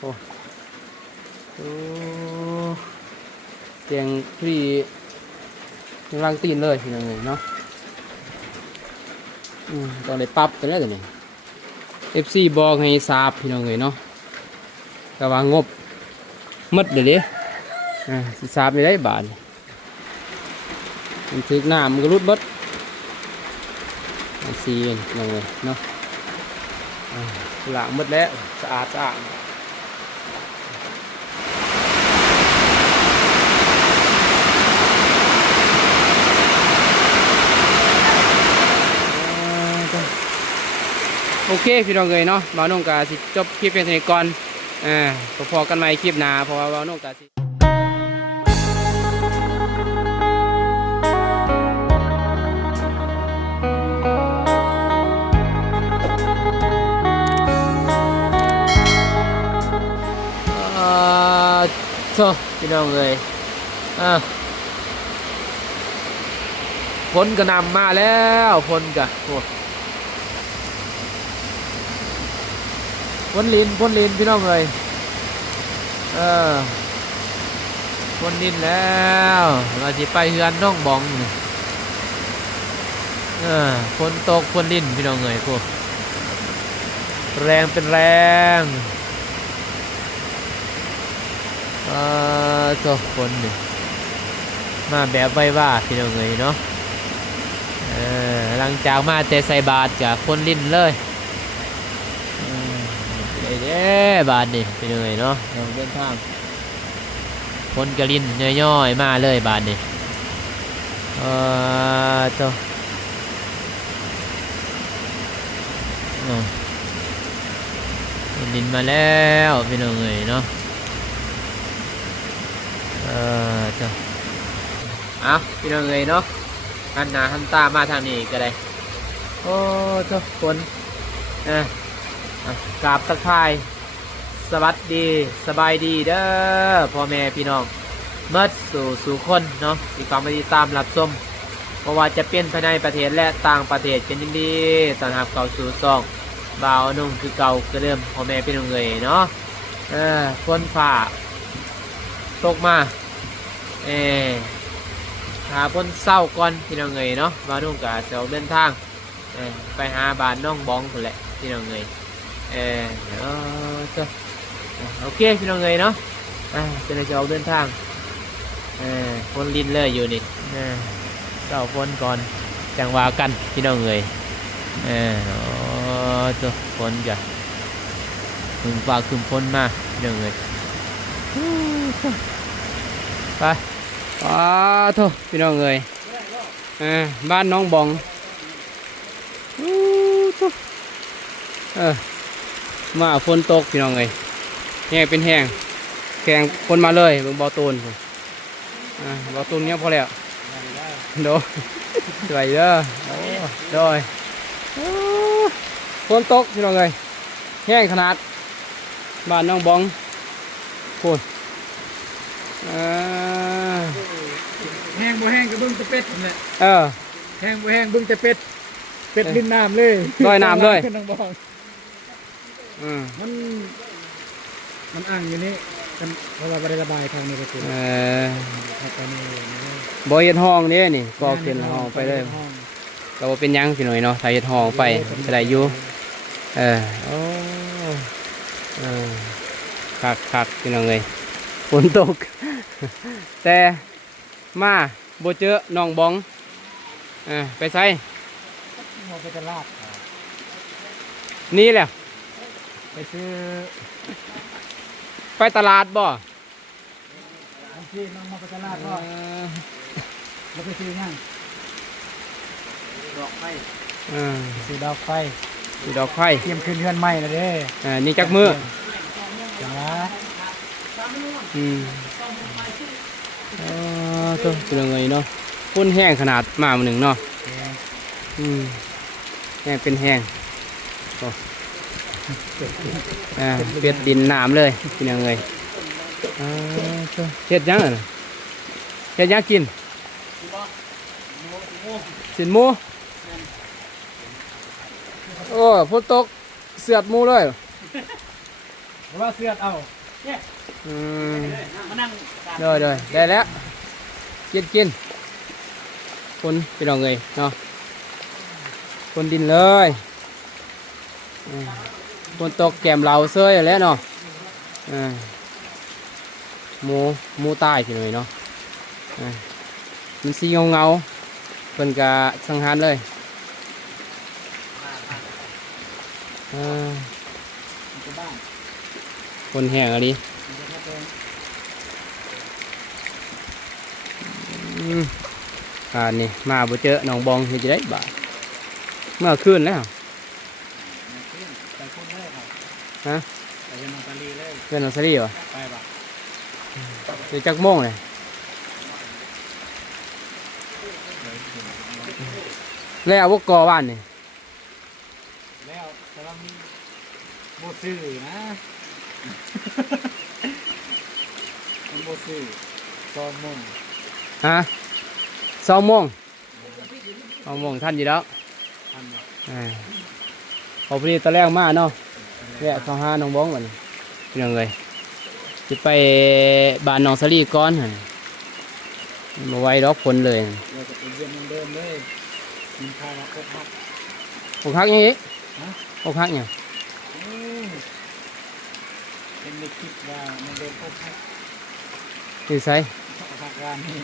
โอ้โอ้เตียงพรียังรังตีนเลยพี่น้องเลยเนาะต้องได้ปรับกันแล้วตัวนี้ FC บอกให้ทราบพี่น้องเลยเนาะแต่ว่างบหมดเดี๋ยวนี้อ่าสิทราบไม่ได้บาทนี่มันถึกหน้ามันก็รุดบดซีน้องเลยเนาะอ่าล้างหมดแล้วสะอาดสะอาด โอเคพี่น้องเลยเนาะบ่าวนุ่งกาสิจบคลิปเพียงเท่านี้ก่อนอ่าพอๆกันใหม่คลิปหน้าเพราะว่าบ่าวนุ่งกาสิอ่าโธ่พี่น้องเลยอ่าฝนกระนำมาแล้วฝนกะโอ้ พ้นลินพ้นลินพี่น้องเลยเออพ้นลินแล้วเราจะไปเฮือนน้องบองเออพ้นตกพ้นลินพี่น้องเลยพวกแรงเป็นแรงเออตกคนนี่มาแบบไว้ว่าพี่น้องเลยเนาะเออหลังจากมาแต่ใส่บาทกับพ้นลินเลย ด้บาทนี่เป็นยังไงเนาะเราเดินทางคนกระลินย่อยๆมาเลยบาทนี่เออตัวอ๋อคนลินมาแล้วเป็นยังไงเนาะเออตัวเอาเป็นยังไงเนาะหันหน้าหันตามาทางนี้ก็ได้โอ้ตัวคนอะ กราบทักทาย สวัสดีสบายดีเด้อพ่อแม่พี่น้องเมื่อสู่สู่คนเนาะที่เข้ามาติดตามรับชมเพราะว่าจะเป็นภายในประเทศและต่างประเทศกันยินดีต้อนรับเข้าสู่ซองบ่าวนุ่งคือเก่าก็เดิมพ่อแม่พี่น้องเลยเนาะเออฝนฝ่าตกมาเออหาฝนเศร้าก่อนพี่น้องเลยเนาะบ่าวนุ่งกับจะออกเดินทางเออไปหาบานน้องบองคนแหละพี่น้องเลย เออเออจ้ะโอเคพี่น้องเอ๋ยเนาะอ่าจะได้จะออกเดินทางเออฝนลินเลยอยู่นี่เออเจ้าฝนก่อนจังหวากันพี่น้องเอ๋ยเออโอ้ตัวฝนจ้ะคึมฟ้าคึมฝนมาพี่น้องเอ๋ยไปอ้าโถพี่น้องเอ๋ยเออบ้านน้องบองอู้โถเออ มาฝนตกพี่น้องเลยแห้งเป็นแห้งแข็งคนมาเลยเบิ่งบอตูนพุ่นอ่าบอตูนเนี้ยพอแล้วโดยสวยเด้อโอ้โดยโอ้ฝนตกพี่น้องเลยแห้งขนาดบ้านน้องบองพูนอ่าแห้งบ่แห้งก็เบิ่งแต่เป็ดนั่นแหละเออแห้งบ่แห้งเบิ่งแต่เป็ดเป็ดดินน้ำเลยลอยน้ำเลยขึ้นทางบ่อง อืมมัน มันอ่างอยู่นี่มันเพราะว่าบ่ได้ระบายทางนี้ก็คือเออครับตอนนี้นี่บ่เห็นห้องนี่นี่ก็เห็นห้องไปเลย ห้องก็บ่เป็นหยังพี่หน่อยเนาะถ้าเฮ็ดห้องไปจะได้อยู่เออโอ้เออคักคักพี่น้องเลยฝนตก แต่มาโบเจอน้องบองเออไปใส่เอาไปตลาดนี่แหละ ไปซื้อไปตลาดบ่อันที่น้องมาไปตลาดเอก็อแล้วไปซื้อหยังเออซื้อดอกไฟสีดอกไฟเตรียมขึ้นเรือนใหม่แล้วเด้เออนี่จักมือจังหวะอืมเออตัวพี่น้องเลยเนาะฝนแห้งขนาดมามื้อหนึ่งเนาะอืมแห้งเป็นแห้งโอ้ อ่าเปียดดินน้ำเลยกินยังไงอ่าเจ้าเฮ็ดหยังอะน่ะเฮ็ดหยังกินสินหมูโอ้ฝนตกเสือดหมูเลยหรือว่าเสื้อเอาเนี่ยอืมมานั่งเด้อเด้อได้แล้วกินกินคนพี่น้องเอ้ยเนาะคนดินเลยอืมค นตกแกมเราเซยแล้วเนาะหมูหมูใต้พี่น้อยเนาะมันสีเงาเงาเพิ่นกะสังหารเลยคนแห้งอะไรอ่านี่มาบ่เจอน้องบองเฮ็ดจะได้บ่เมื่อคืนแล้ว ไปพุ่นเลยครับ ฮะไปยังมังกรลีเลยเพื่อนน้องสลีบ่ไปปะเดี๋ยวจักโมงเลยแล้วเอาพวกกอบ้านนี่แล้วแต่ว่ามีโบซื้อนะมันโบซื้อซองมงฮะสองโมงสองโมงท่านอยู่แล้วทันบ่อ่าพอพอดีตอนแรกมาเนาะ แวะเข้าหาน้องบ้องก่อนพี่น้องเลยจะไปบ้านน้องสลีก่อนหั่นมาไว้ดอกผลเลยเราจะไปเยี่ยมเหมือนเดิมเลยกินข้าวครบหักอกหักยังอีกฮะ อกหักยังอืมเป็นในคลิปว่ามันเดินครบหักอยู่ไสหักร้านนี่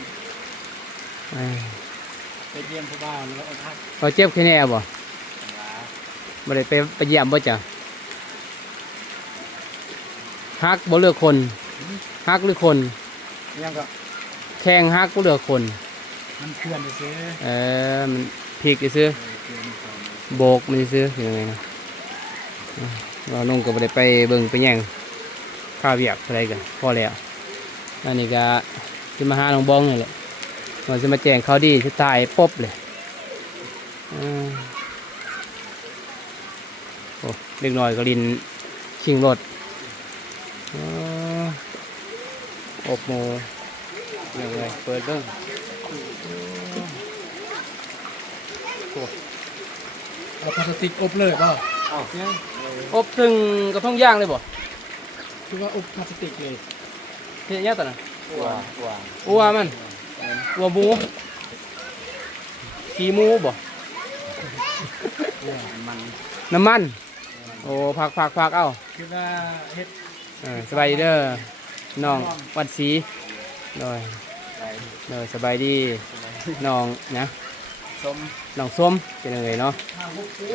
อ่าไปเยี่ยมผู้บ่าวแล้วเอาหักเขาเจ็บแค่แน่บ่ว้าบ่ได้ไปไปเยี่ยมบ่จ้ะ ฮักบ่เลือกคนฮักหรือคน ยังก็แข่งฮักบ่เลือกคน มันเพื่อนไปซื้อเออมันพลิกซื้อเออเพื่อนก่อนโบกมันซื้อยังไงนะอะเรานุ่งก็บ่ได้ไปเบิ่งไปแย่งข้าวเวียกอะไรกันพอแล้วอันนี้ก็สิมาหาน้องบองนี่แหละว่าสิมาแจ้งเขาวดีสุดท้ายปบเลยอ่าโอ้เล็กน้อยก็ลินชิงรถอ๋ ออบหมูยังไงเปิดเบิ่งเอาพลาสติกอบเลยเปล่าอบถึงกระทงย่างเลยบ่คือว่าอบพลาสติกเลยเฮ็ดยังตอนนั้นว้าว้าอัวมันอัวหมูขี้หมูบ่มันน้ำมัน โอ้พักพักพักเอาคือว่าเฮ็ดเออสบายดีเด้อ น้องวันสีหน่อยหน่อยสบายดีน้องนะสมน้องส้มเป็นยังไงเนาะ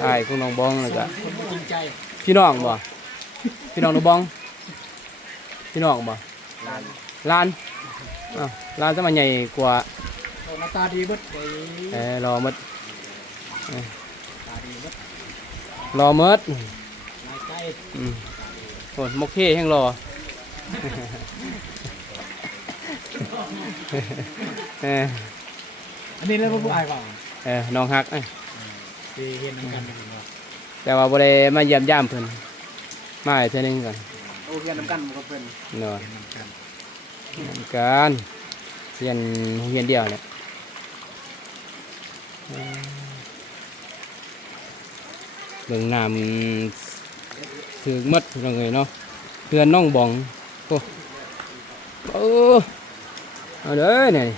ใช่คุณน้องบองแล้วก็คนจริงใจพี่น้องบ่พี่น้องน้องบอง พี่น้องบ่ลานลานอ้าวลานจะมาใหญ่กว่าโอ้หน้าตาดีเบิดเลยเออรอหมดตาดีเบิดรอหมดลายใจอืมโอ้ยมกเท่แห้งรอ เอออันนี้เรื่องผู้อายเปล่าเออน้องฮักเอ้ยดีเห็นน้ำกันเป็นว่าแต่ว่าบ่ได้มาเยี่ยมย่ามเพิ่นมาให้เทื่อนึงก่อนโอ้เรียนน้ำกันมันก็เป็นเนาะเรียนน้ำกันเหมือนกันเรียนเรียนเดียวเนี่ยเออเบิ่งน้ำถือมัดเราไงเนาะเพื่อนน้องบองโอ้เออเอาเด้อเนี่ย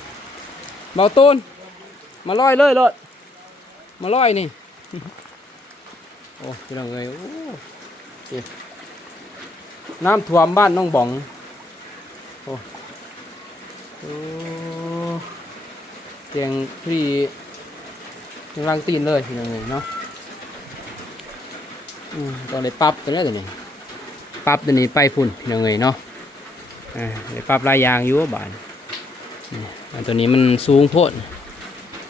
เบาต้นมาลอยเลยเลยมาลอยนี่ โอ้พี่น้องเอ้ยโอ้น้ำท่วมบ้านน้องบองโอ้โอ้เตียงพี่ยังรังตีนเลยพี่น้องเอ้ยเนาะต้องได้ปรับตัวนี้ตัวนี้ปรับตัวนี้ไปพุ่นพี่น้องเอ้ยเนาะ อ่าได้ปรับหลายอย่างอยู่บานนี่อันตัวนี้มันสูงโพด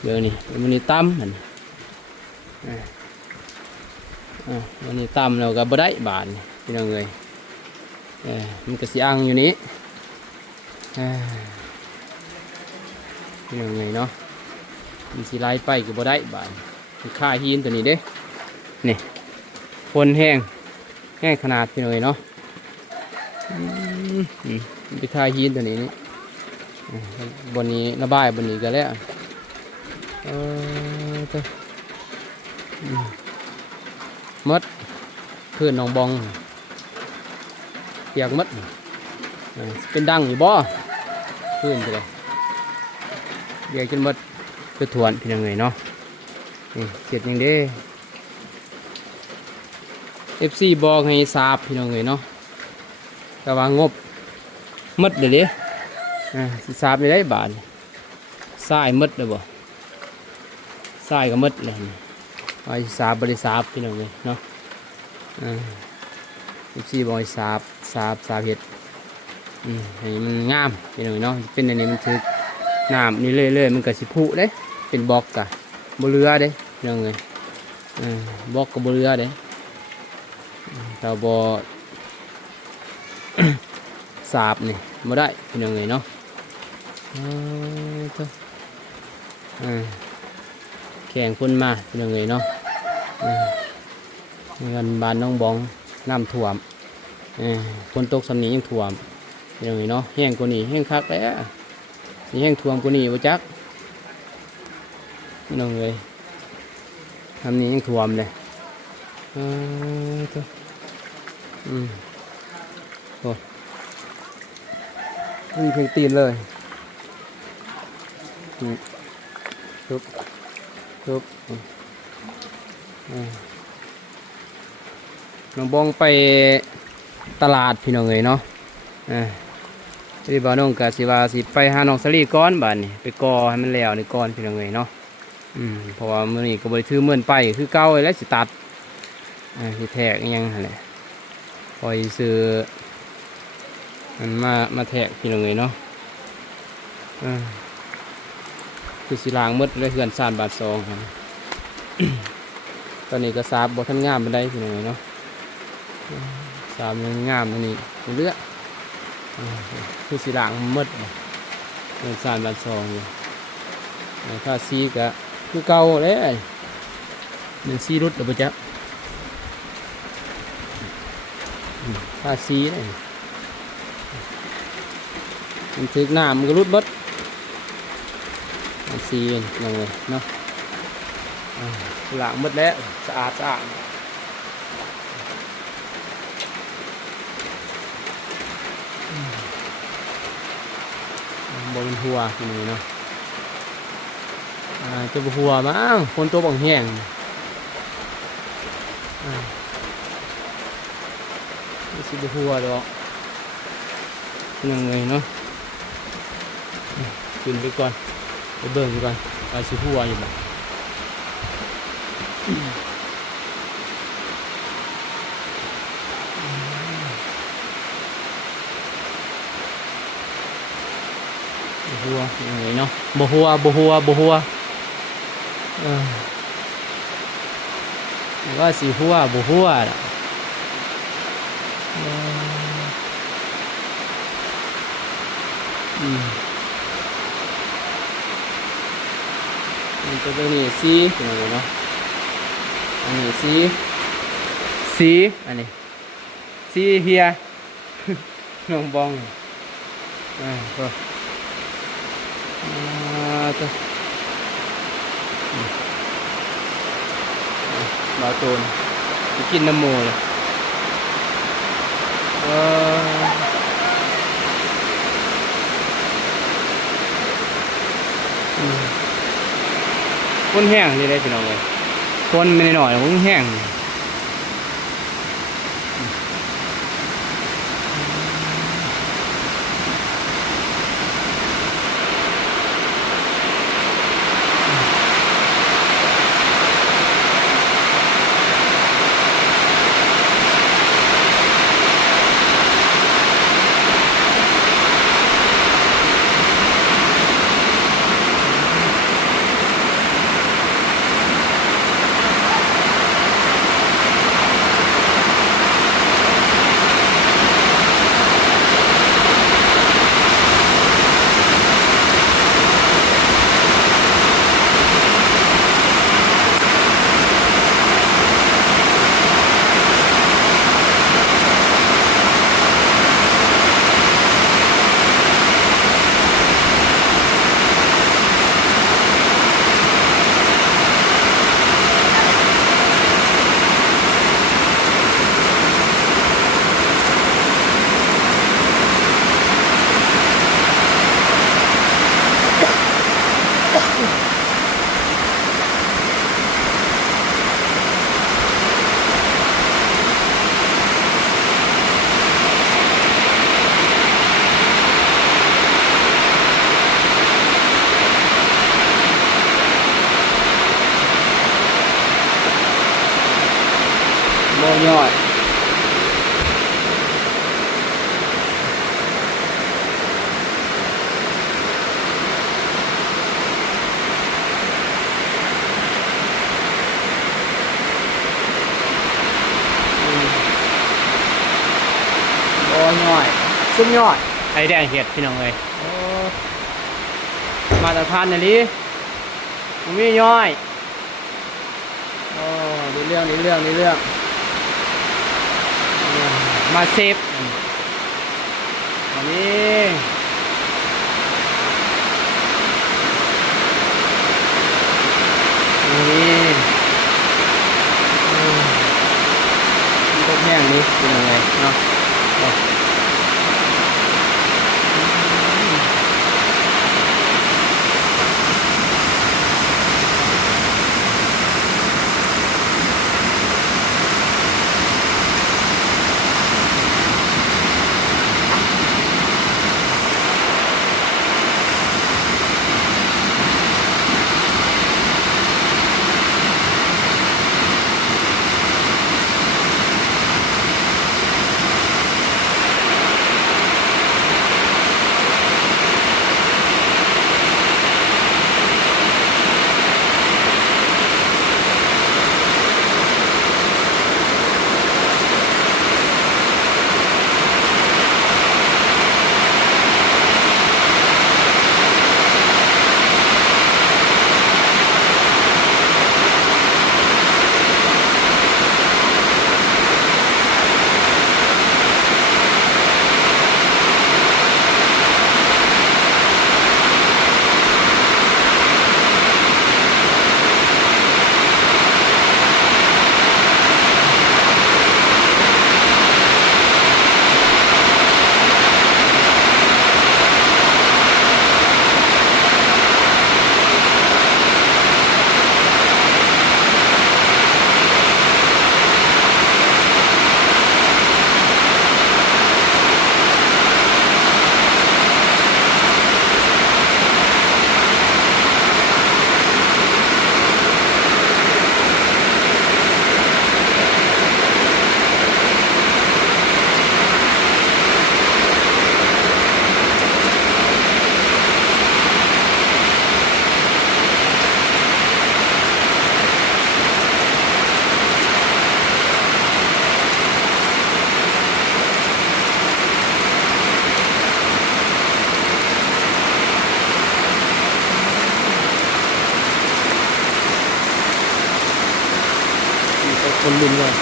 เดี๋ยวนี้มันนี่ต่ำมันอ่าอ่ามันนี่ต่ำแล้วก็บ่ได้บานพี่น้องเอ้ยเออมันก็สิอังอยู่นี้อ่าเป็นยังไงเนาะมันสิไล่ไปก็บ่ได้บาดมันค่าหินตัวนี้เด้นี่คนแห้งแห้งขนาดเป็นยังไงเนาะอืมอืมมั นไปค่าหินตัวนี้นี่บนนี้ระบายบนนี้ก็แล้วเออตัวอืมดเพื่อนน้องบองเปียกหมดเป็นดังอยู่บ่พื้นไปเลยเปียกจนหมดคือถวนพี่น้องเลยเนาะนี่เสียดยังเด้ FC บอกให้สาบพี่น้องเลยเนาะแต่ว่างบ มดเดี๋ยวนี้อ่าสิสาบได้ได้บาททรายมดเลยบ่ทรายก็มดเลยไว้สาบบริสาบพี่น้องเลยเนาะอ่า14บอกให้สาบสาบสาบเห็ดอืมให้มันงามพี่น้องเนาะเป็นอันนี้มันถึกน้ำนี่เรื่อยๆมันก็สิผุเด้เป็นบล็อกกะบเรือเด้พี่น้องเอ้ยอ่าบล็อกก็บ่เรือเด้เราบอ สาบนี่มาได้พี่น้องเลยเนาะเออะอ่าแข่งคนมาพี่น้องเลยเนาะเงินบานน้องบองน้ำท่วมอ่าคนตกสำนียังท่วมพี่น้องเลยเนาะแห้งกว่านี้แห้งคักแล้วนี่แห้งท่วมกว่านี้บ่จักพี่น้องเลยทำนี้ยังท่วมเลยอืมโอ้ มีเพลงตีนเลยทุบทุบน้องบองไปตลาดพี่น้องเลยเนาะอ่าที่บ้านน้องกะสิวาสิไปหาน้องสลีก้อนบ้านนี่ไปกอให้มันแล้วนี่ก้อนพี่น้องเลยเนาะอืมเพราะว่ามื้อนี้ก็บ่ได้ถือเมื่อนไปคือเก่าแล้วสิตัดอ่าสิแทกยังหั่นแหละปล่อยซื้อ มันมา มาแทะพี่น้องเลยเนาะคือสิลางหมดเลยเฮือนซานบาทซองครับตอนนี้ก็สาบบทันงามไปได้พี่น้องเลยเนาะอ่าสาบยังงามอันนี้เลือกคือสิลางหมดเลยเฮือนซานบาทซองอยู่อ่าค่าซีก็คือเก่าเลยหนึ่งซีรุดเดี๋ยวไปจับภาษีเลย มันถึกหน้ามันก็รุดบดภาษีนั่นเลยเนาะหลังมดแล้วสะอาดสะอาดบนหัวนี่เนาะอ่าจะบหัวมั้งคนตัวบังแห้งอ่าไม่สิบหัวดอกยังไงเนาะ ขึ้นไปก่อนไปเบิ่งก่อนไปสิหัวอยู่บ่บ่หัวยังไงเนาะบ่หัวบ่หัวบ่หัวเออว่าสิหัวบ่หัวล่ะ อืมมั นจะเป็นนี่สีเป็นอะไรเนาะอันนี้สีสีอันนี้สีเฮียน้องบองอ่าก็อ่าตัวอืมอะบาโตนไปกินน้ำหมูเลยเอออื คนแห้งนี่ได้พี่น้องเลยคนไม่หน่อยคนแห้ง ย่อยไอแดงเห็ดพี่น้องเลยโอ้มาตรฐานนี่ลิมันมีย่อยโอ้ดีเรื่องดีเรื่องดีเรื่องอืมมาเซฟอันนี้นี่อืมมันตกแห้งนี้เป็นยังไงเนาะ คนลุมเลย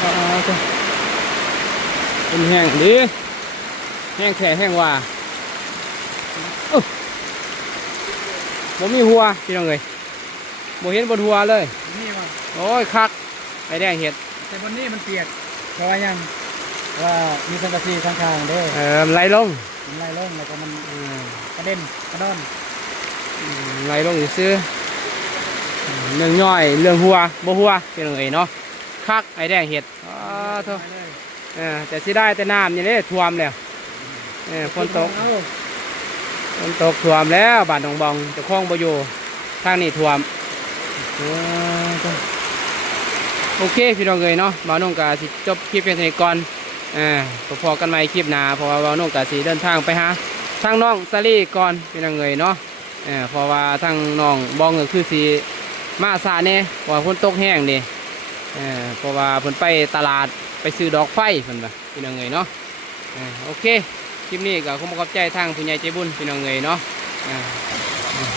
เอาเถอะเป็นแห้งดีแห้งแท้แห้งว่าอุ๊ยบ่มีหัวพี่น้องเลยบ่เห็นบนหัวเลยนี่ว่าโอ้ยคักไอแดงเห็ด แต่บนนี้มันเปียกเพราะว่ายังว่ามีสังกะสีข้างๆเด้อเออไหลลงมันไล่ลงแล้วก็มันอืมกระเด็นกระดอนไหลลงซื้ออืม เรื่องย่อยเรื่องหัวบ่หัวพี่น้องเอยเนาะคักไอแดงเห็ดอ๋อโทษไปเออแต่สิได้แต่น้ำนี่เลยท่วมแล้วเออฝนตกฝนตกท่วมแล้วบ้านหนองบองจะคล้องบ่อยู่ทางนี้ท่วมโอเคพี่น้องเอ้ยเนาะบ่าวนุ่งกาสิจบคลิปเพียงเท่านี้ก่อนเออพอกันใหม่คลิปหน้าเพราะว่าบ่าวนุ่งกาสิเดินทางไปหาทางน้องซาลี่ก่อนพี่น้องเอ้ยเนาะเออเพราะว่าทางน้องบองก็คือสิ มาซาแน่เพราะว่าฝนตกแห้งเนี่เออเพราะว่าเพิ่นไปตลาดไปซื้อดอกไฟเพิ่นว่าพี่น้องเอ้ยเนาะโอเคคลิปนี้ก็ขอขอบใจทางผู้ใหญ่ใจบุญพี่น้องเอ๋ยเนาะอ่า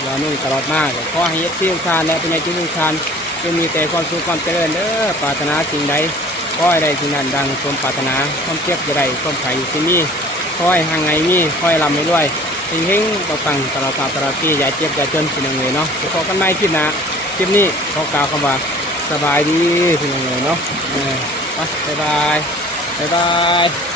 เรานุ่งตลอดมากขอให้เอฟซีทุกท่านและผู้ใหญ่ใจบุญทุกท่านจงมีแต่ความสุขความเจริญเด้อปรารถนาสิ่งใดขอให้ได้สิ่งนั้นดังสมปรารถนาความเจ็บจะได้ความไข่อยู่ที่นี่ขอให้ห่างไงมีขอให้ลำให้ด้วยสิ่งเฮงต่อตังตลอดกาตลอดปีอย่าเจ็บอย่าจนพี่น้องเอ๋ยเนาะพบกันใหม่คลิปหน้า คลิปนี้ขอกล่าวคำว่าสบายดีพี่น้องเอ๋ยเนาะไปบายบายบาย